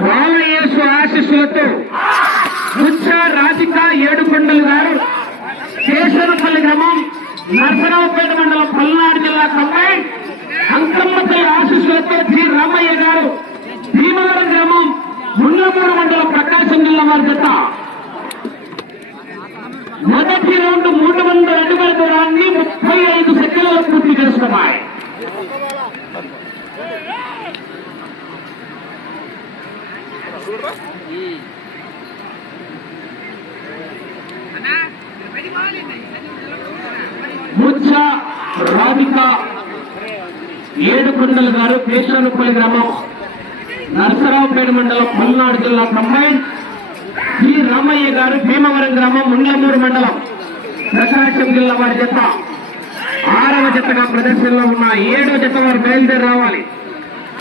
రామయేసు ఆశీస్సులతో ముచ్చ రాధిక ఏడుకొండలు గారు కేశవపల్లి గ్రామం నరసరావుపేట మండలం పల్నాడు జిల్లా కంబైన్ అంకమ్మపల్లి ఆశీస్సులతో జి రామయ్య గారు భీమవరం గ్రామం ముండ్లమూరు మండలం ప్రకాశం జిల్లా వారి జత మొదటి రౌండ్ మూడు వందల అడుగుల దూరాన్ని ముప్పై ఐదు సెకండ్లలో పూర్తి చేసుకున్నాయి. ముచ్చ రాధిక ఏడుకొండలు గారు కేశానుపల్లి గ్రామం. నరసరావుపేట మండలం పల్నాడు జిల్లా కంబైన్ ఈ రామయ్య గారు భీమవరం గ్రామం ముండ్లమూరు మండలం. ప్రకాశం జిల్లా వారి జత. ఆరవ జతగా ప్రదర్శనలో ఉన్న ఏడవ జత వారు బయలుదేరి రావాలి.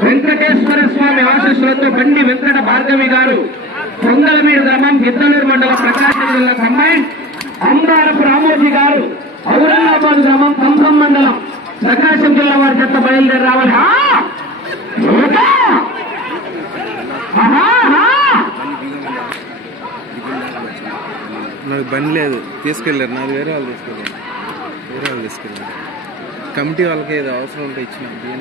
వెంకటేశ్వర స్వామి ఆశీస్సులతో బండి వెంకట భార్గవి గారు పొంగలమీడు గ్రామం గిద్దలూరు మండలం ప్రకాశం జిల్లా కంబైన్. అంబారపు రామోజీ గారు ఔరంగాబాద్ గ్రామం కంభం మండలం. ప్రకాశం జిల్లా వారి చెత్త బయలుదేరి రావాలి. నాకు బండి లేదు. తీసుకెళ్ళారు. నాది వేరే వాళ్ళు తీసుకెళ్ళారు. వేరే వాళ్ళు తీసుకెళ్ళారు. కమిటీ వాళ్ళకి ఏదో అవసరం ఉంటే ఇచ్చిన. బియ్యం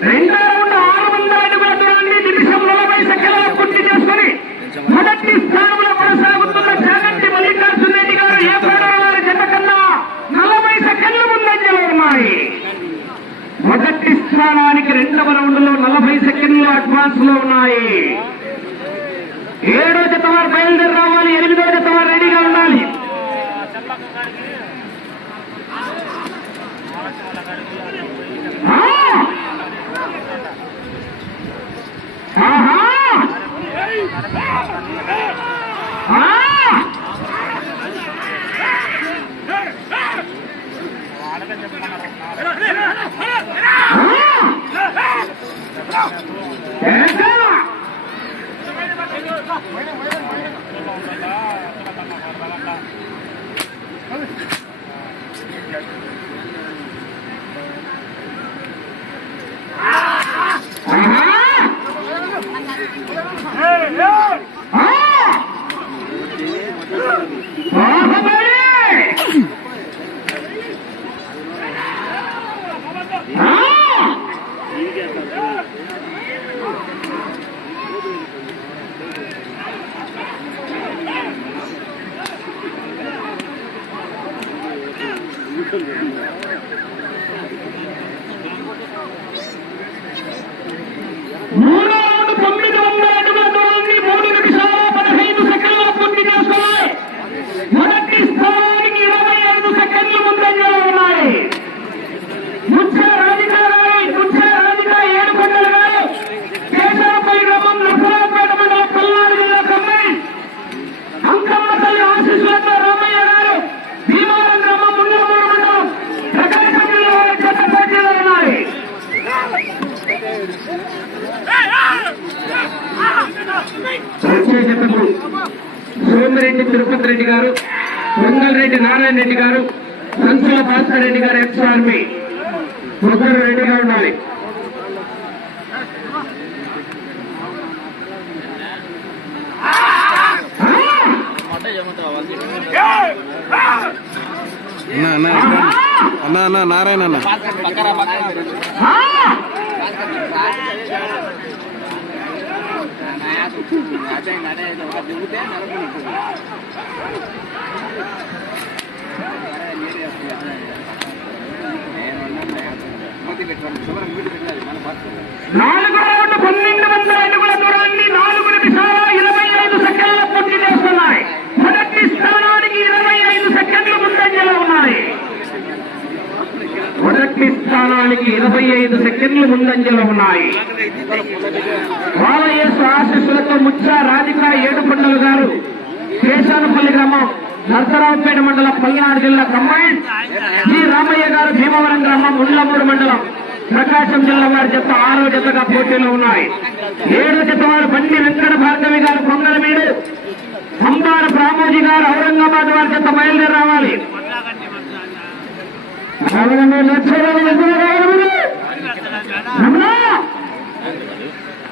మొదటి రౌండ్ ఆరు వందల అడుగుల దూరాన్ని నిమిషం నలభై సెకండ్ల పూర్తి చేసుకుని మొదటి స్థానంలో కొనసాగుతున్న జాగంటి మల్లికార్జున రెడ్డి గారు ఏ ప్రాణాల వారి జత కన్నా నలభై సెకండ్లు ముందంజలో ఉన్నాయి మొదటి స్థానానికి రెండవ రౌండ్లో నలభై సెకండ్లు అడ్వాన్స్లో ఉన్నాయి. ఏడో జత వారు బయలుదేరి రావాలి ఎనిమిదో జత వారు రెడీగా ఉండాలి. మూడో రౌండ్ తొమ్మిది వందల అడుగుల దూరాన్ని మూడు నిమిషాల పదహైదు సెకండ్ల పూర్తి చేసుకున్నాయి మొదటి స్థానానికి ఇరవై ఐదు సెకండ్లు ముందంజలో ఉన్నాయి ముచ్చ రాధిక గారు ముచ్చ రాధిక ఏడు కొండల గారు కేశవపల్లి గ్రామం నరసరావుపేట మండలం పల్నాడు జిల్లా కంబైన్ అంకమ్మ తల్లి ఆశీస్సులతో రామయ్య గారు భీమవరం గ్రామం ముండమూరు మండలం ప్రకాశం జిల్లా వారి జత పోటీలో ఉన్నాయి వచ్చే సోమిరెడ్డి తిరుపతి రెడ్డి గారు రెడ్డి నారాయణ రెడ్డి గారు సంచుల భాస్కర్ రెడ్డి గారు ఎక్స్ ఆర్మీ ముగ్గురు రెడ్డిగా ఉండాలి. అన్న అన్న అన్న నాలుగు రౌండ్ పన్నెండు వందల అడుగుల దూరాన్ని నాలుగు నిమిషాల ఇరవై ఐదు సెకండ్ల పూర్తి చేస్తున్నాయి. మొదటి స్థానానికి ఇరవై ఐదు సెకండ్లు ముందంజలో ఉన్నాయి. మొదటి స్థానానికి ఇరవై ఐదు సెకండ్లు ముందంజలో ఉన్నాయి. బాలయేసు ఆశీస్సులతో ముచ్చ రాధిక ఏడుకొండలు గారు కేశానపల్లి గ్రామం నరసరావుపేట మండలం పల్నాడు జిల్లా కంబైన్. జి రామయ్య గారు భీమవరం గ్రామం ఉండ్లమూరు మండలం ప్రకాశం జిల్లా వారి జత ఆరో జతగా పోటీలో ఉన్నాయి. ఏడో జత వారు బండి వెంకట భార్గవి గారు కొంగలమీడు అంబార ప్రామోజీ గారు ఔరంగాబాద్ వారి జత బయలుదేరి రావాలి. రమణ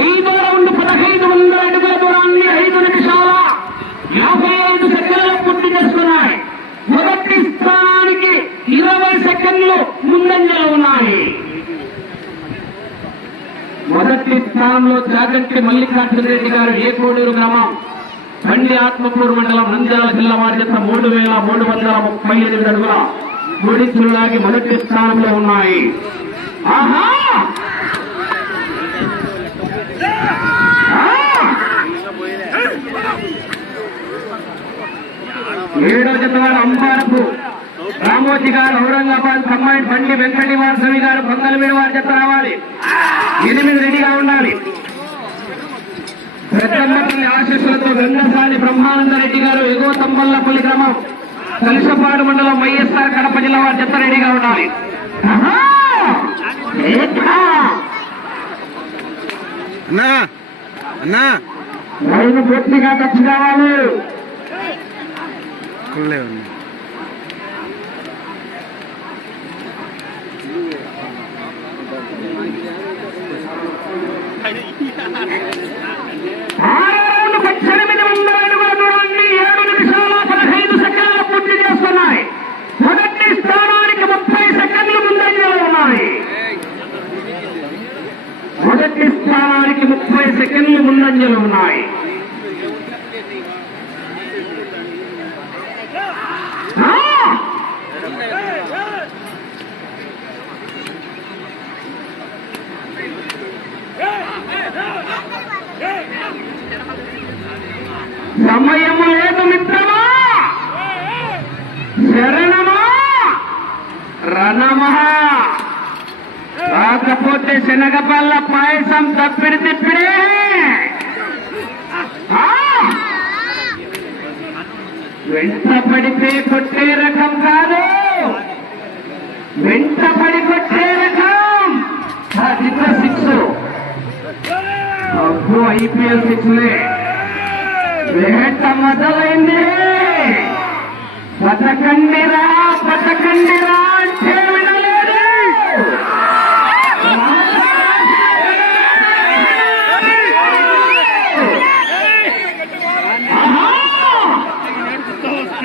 ఐదు రౌండ్ పదహైదు వందల అడుగుల దూరాన్ని ఐదు నిమిషాల యాభై ఐదు సెకండ్లు పూర్తి చేసుకున్నాయి. మొదటి స్థానానికి ఇరవై సెకండ్లు ముందంజలో ఉన్నాయి. మొదటి స్థానంలో జాగంటి మల్లికార్జున రెడ్డి గారు ఏకోడూరు గ్రామం బండి ఆత్మకూరు మండలం నంద్యాల జిల్లా వారి మూడు వేల మూడు వందల ముప్పై ఎనిమిది అడుగుల గుడిసులాగి మొదటి స్థానంలో ఉన్నాయి. ఆహా! ఏడో జత వారు అంబారపు రామోజీ గారు ఔరంగాబాద్ కమ్మాయి బండి వెంకటి వారసవి గారు పొంగలమీడి వారి జత రావాలి. ఎనిమిది రెడీగా ఉండాలి. పెద్దమ్మపల్లి ఆశీస్సులతో గంగసాని బ్రహ్మానంద రెడ్డి గారు ఎగువ తంబల్లపల్లి గ్రామం. కలిసపాడు మండలం వైఎస్ఆర్ కడప జిల్లా వారి జత రెడీగా ఉండాలి! అన్నా అన్నా. పూర్తిగా ఖర్చు కావాలి కుళ్ళే ఉంది ఆరో రౌండ్ పద్దెనిమిది వందల అడుగుల దూరాన్ని ఏడు నిమిషాల పదహైదు సెకండ్లు పూర్తి చేస్తున్నాయి మొదటి స్థానానికి ముప్పై సెకండ్లు ముందంజలో ఉన్నాయి మొదటి స్థానానికి ముప్పై సెకండ్లు ముందంజలు ఉన్నాయి. ఆ! సమయము లేదు మిత్రమా! శరణమా! రణమహా కాకపోతే శనగపల్ల పాయసం తప్పిడి తిప్పిడే. వెంట పడితే కొట్టే రకం కాదు. వెంట పడి కొట్టే రకం. సాధిత సిక్స్. అబ్బో ఐపీఎల్ సిక్స్లే. వేట మొదలైంది. బతకండిరా బతకండిరా.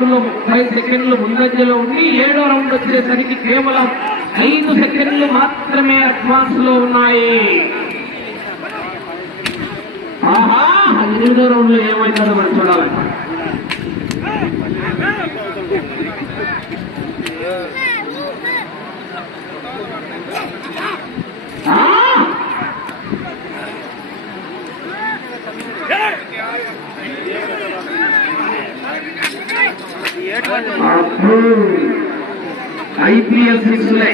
రౌండ్లో ముప్పై సెకండ్లు ముందంజలో ఉండి ఏడో రౌండ్ వచ్చేసరికి కేవలం ఐదు సెకండ్లు మాత్రమే అడ్వాన్స్లో ఉన్నాయి. ఆహా! ఎనిమిదో రౌండ్లో ఏమైందో మనం చూడాలి అబ్బో! ఐపీఎల్ సిక్స్ లై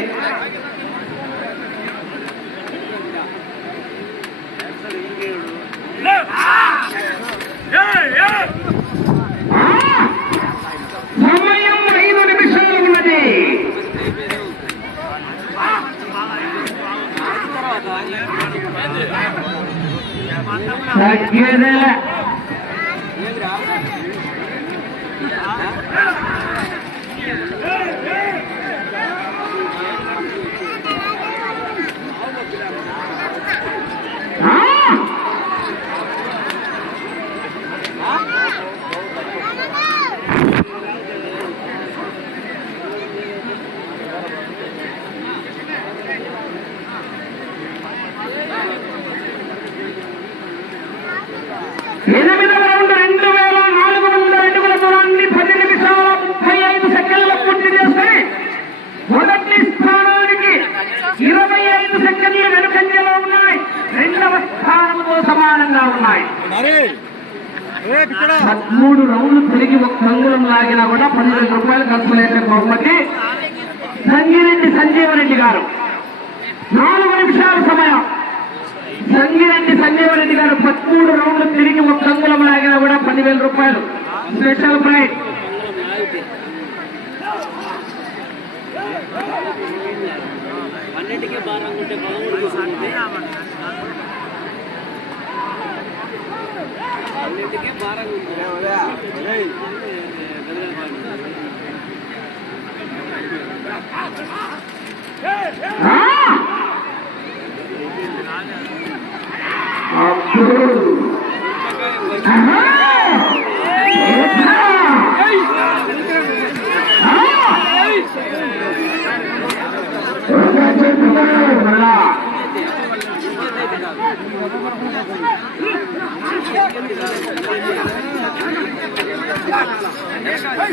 సమయం ఐదు నిమిషాలు ఉన్నది ఆ! ఎనిమిదవ రౌండ్ రెండు వేల నాలుగు వందల అడుగుల దూరాన్ని పది నిమిషాల ముప్పై ఐదు సెకండ్ల పూర్తి చేసుకుని మొదటి స్థానానికి ఇరవై ఐదు సెకండ్లు వెనుకంజలో ఉన్నాయి రెండవ స్థానంతో సమానంగా ఉన్నాయి పదమూడు రౌండ్లు తిరిగి ఒక అంగుళం లాగినా కూడా పన్నెండు రూపాయలు కన్సలేషన్ బహుమతి. సంగిరెడ్డి సంజీవరెడ్డి గారు. నాలుగు నిమిషాల సమయం. సంగిరెడ్డి సంజీవరెడ్డి గారు పదమూడు రౌండ్లు తిరిగి ఒక అంగుళం లాగినా కూడా పదివేల రూపాయలు. Special prize. అన్నిటికీ భారంగా ఉంటే పదమూడు అన్నిటికీ భారంగా ఉంది ఆ! అబ్బో! ఆహా! ఏబ్బా! ఆ! ఒక చేతిలో మళ్ళా.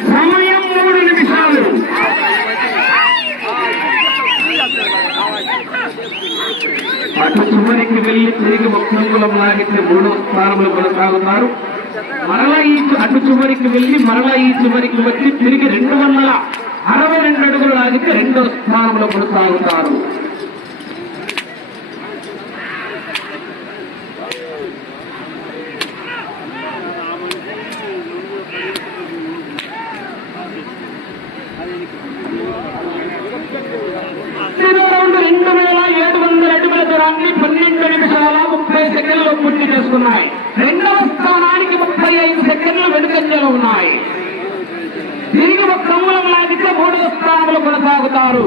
సమయం మూడు నిమిషాలు అటు చివరికి వెళ్ళి తిరిగి ఒక్కంగులం లాగితే మూడో స్థానంలో కొనసాగుతారు. మరలా ఈ అటు చివరికి వెళ్ళి మరలా ఈ చివరికి వచ్చి తిరిగి రెండు వందల అరవై రెండు అడుగులు లాగితే రెండో స్థానంలో కొనసాగుతారు ఐదో రౌండ్ రెండు వేల ఏడు వందల అడుగుల దూరాన్ని పన్నెండు నిమిషాల ముప్పై సెకండ్లు పూర్తి రెండవ స్థానానికి ముప్పై ఐదు సెకండ్లు వెనుకంజలో ఉన్నాయి. తిరిగి ఒక క్రమంలో లాగితే మూడవ స్థానంలో కొనసాగుతారు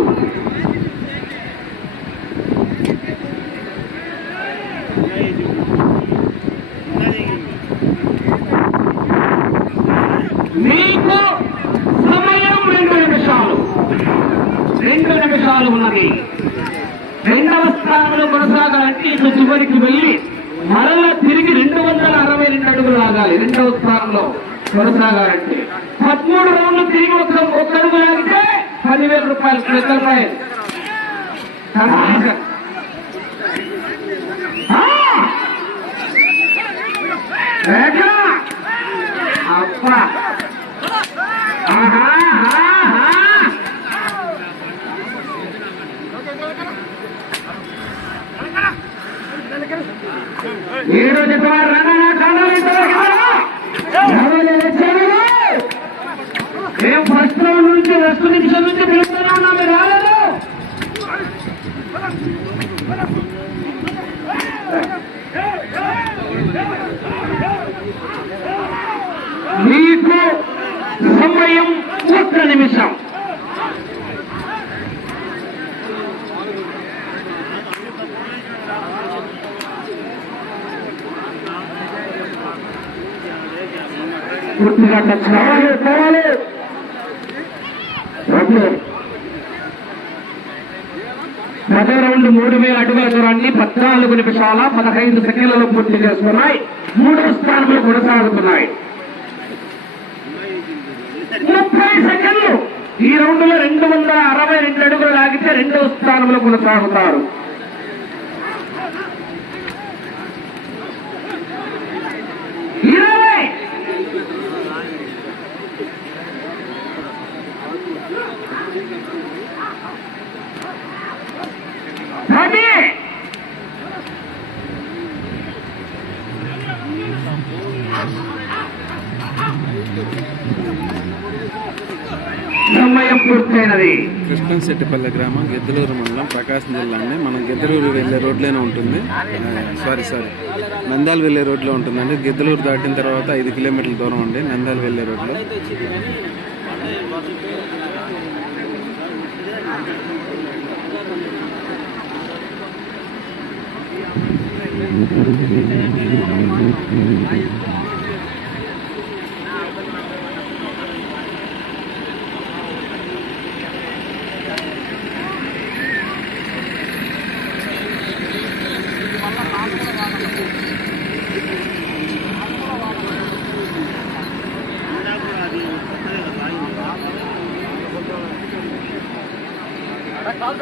మీకు సమయం రెండు నిమిషాలు రెండు నిమిషాలు ఉన్నది రెండవ స్థానంలో కొనసాగాలంటే ఇటు చివరికి వెళ్ళి మరలా తిరిగి రెండు వందల అరవై రెండు అడుగులు లాగాలి రెండవ స్థానంలో కొనసాగాలంటే పదమూడు రౌండ్లు తిరిగి ఒక ఒక్కడుగు లాగితే పదివేల రూపాయలు స్పెషల్ అప్ప ఆ! రేఖ! అబ్బా ఆహా ఆహా ఏడు జత రన్ననా కాలాలు ఇంతవరకు ఎవరు వచ్చారు? మేము ఫస్ట్ రౌండ్ నుంచి ఫస్ట్ నిమిషం నుంచి పిలుస్తూనే ఉన్నాం మీరు? రాలేదు మీకు సమయం ఒక్క నిమిషం. పూర్తిగా టచ్ కావాలి పోవాలి. ఓకే మొదటి రౌండ్ మూడు వేల అడుగుల దూరాన్ని పద్నాలుగు నిమిషాల పదహైదు సెకండ్లలో పూర్తి చేసుకున్నాయి మూడవ స్థానంలో కొనసాగుతున్నాయి. ముప్పై సెకండ్లు. ఈ రౌండ్లో రెండు వందల అరవై రెండు అడుగులు లాగితే రెండవ స్థానంలో కొనసాగుతారు. ఇరవై సమయం పూర్తయినది గ్రామం గిద్దలూరు మండలం ప్రకాశం జిల్లా అండి. మనం గిద్దలూరు వెళ్ళే రోడ్లోనే ఉంటుంది. సారీ సారీ నంద్యాల వెళ్ళే రోడ్లో ఉంటుందండి. గిద్దలూరు దాటిన తర్వాత ఐదు కిలోమీటర్ల దూరం అండి నంద్యాల వెళ్ళే రోడ్లో.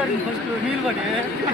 బాలయేశ్వర